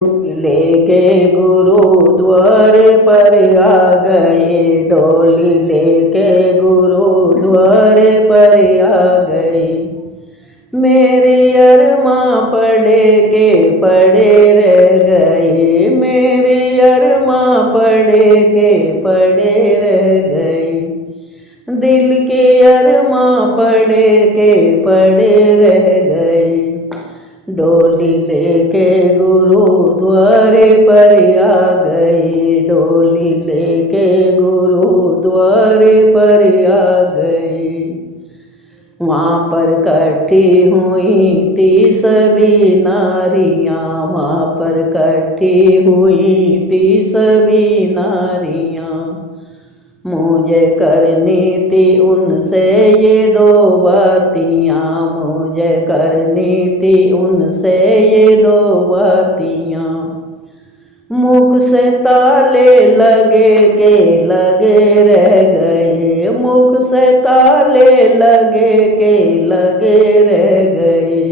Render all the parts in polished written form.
लेके गुरुद्वारे पर आ गए, डोली लेके गुरुद्वारे पर आ गए। मेरी अरमां पड़े के पड़े रह गए, मेरी अरमां पड़े के पड़े रह गए। दिल के अरमां पड़े के पड़े रह गए। डोली लेके गुरुद्वारे पर आ गई, डोली लेके गुरुद्वारे पर आ गई। वहाँ पर इकट्ठी हुई थी सभी नारियाँ, वहाँ पर इकट्ठी हुई थी सभी नारियाँ। मुझे करनी थी उनसे ये दो बातियाँ, मुझे करनी थी उनसे ये दो बातियाँ। मुख से ताले लगे के लगे रह गए, मुख से ताले लगे के लगे रह गए।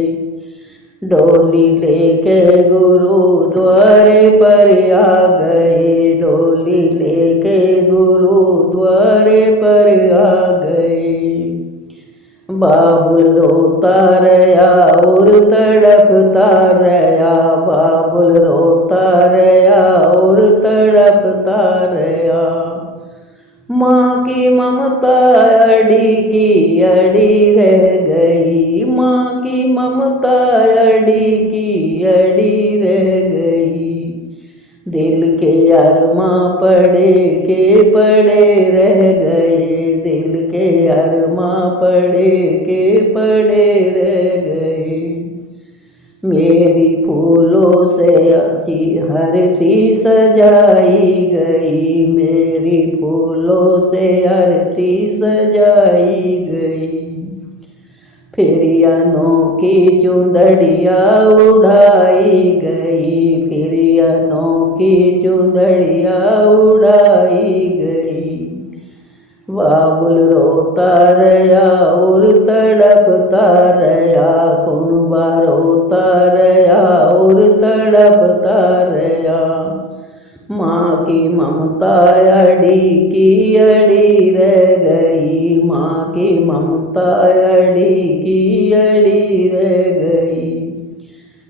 डोली लेके गुरुद्वारे पर आ गए, डोली लेके गुरुद्वारे पर आ गए। बाबुल रोता रहा और तड़पता रहा, बाबुल रोता रहा और तड़पता रहा। माँ की ममता अड़ी की अड़ी रह गई, माँ की ममता अड़ी की अड़ी रह गई। दिल के अरमां पड़े के पड़े रह गए, दिल के अरमां पड़े के पड़े रह गए। मेरी फूलों से आरती सजाई गई, मेरी फूलों से आरती सजाई गई। फिर अनोखी चुंदड़िया उड़ाई गई, फिर अनोखी चुंदड़िया उड़ाई गई। बाबुल रोता रहा और तड़पता रहा, कुनबा रोता रहा और तड़पता रहा। माँ की ममता अड़ी की अड़ी रह गई, माँ की ममता अड़ी की अड़ी रह गई।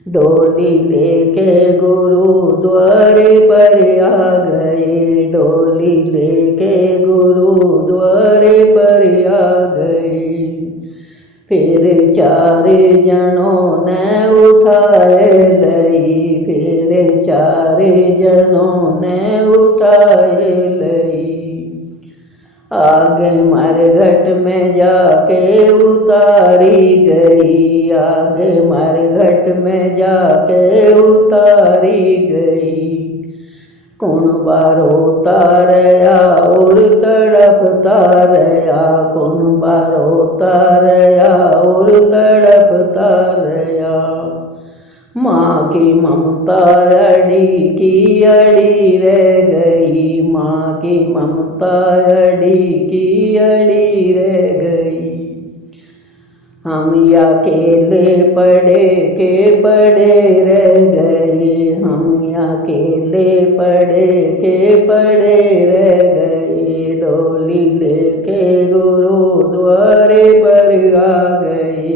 डोली लेके गुरुद्वारे पर आ गए, डोली लेके गुरुद्वारे पर आ गए। फिर चार जनों ने उठाए लई, फिर चार जनों ने उठाए लई। आगे मरघट में जाके उतारी गई, आगे मरघट में जाके उतारी गई। कुनबा रोता रहा और तड़पता रहा, कुनबा रोता रहा और तड़पता रहा। माँ की ममता अड़ी की अड़ी रह गई, माँ की ममता अड़ी की अड़ी रह गई। हम अकेले पड़े के पड़े रह गए, हम अकेले पड़े के पड़े रह गए। डोली लेके गुरुद्वारे पर आ गए,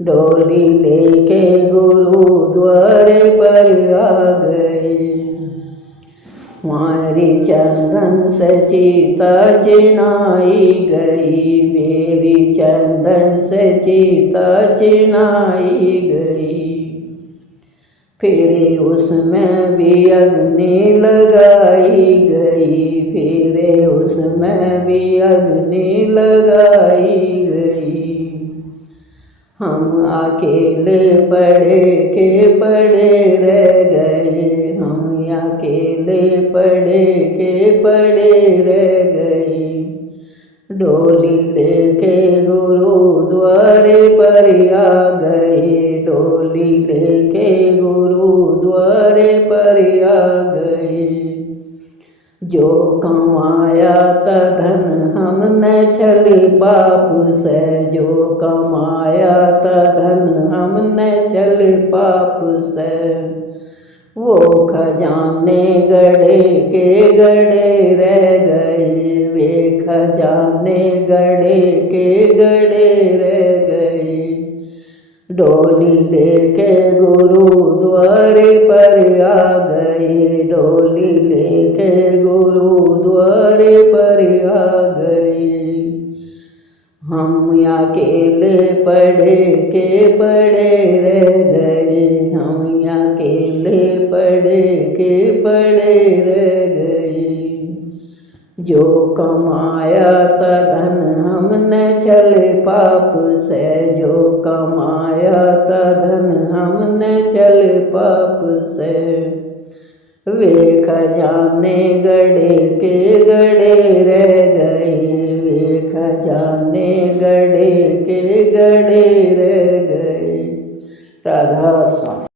डोली लेके गुरुद्वारे पर आ गए। हमारी चंदन से चिता चिनाई गई, मेरी चंदन से चिता चिनाई गई। फिर उसमें भी अग्नि लगाई गई, फिर उसमें भी अग्नि लगाई गई। हम अकेले पड़े के पड़े रह गए, हम अकेले पड़े के पड़े रह गए। डोली लेके गुरुद्वारे पर आ गए, डोली लेके गुरुद्वारे पर आ गए। जो कमाया था धन हमने छली पाप से, जो कमाया था धन हमने छली पाप से। खजाने गड़े के गड़े रह गए, वे खजाने गड़े के गड़े रह गए। डोली लेके गुरुद्वारे पर आ गए, डोली लेके गुरुद्वारे पर आ गए। हम अकेले पड़े के पड़े रह गए, हम अकेले पड़े के पड़े रह गए। जो कमाया था धन हमने चले पाप से, जो कमाया था धन हमने चले पाप से। वे खजाने गड़े के गड़े रह गए, वे खजाने गड़े के गड़े रह गए। राधा स्वामी।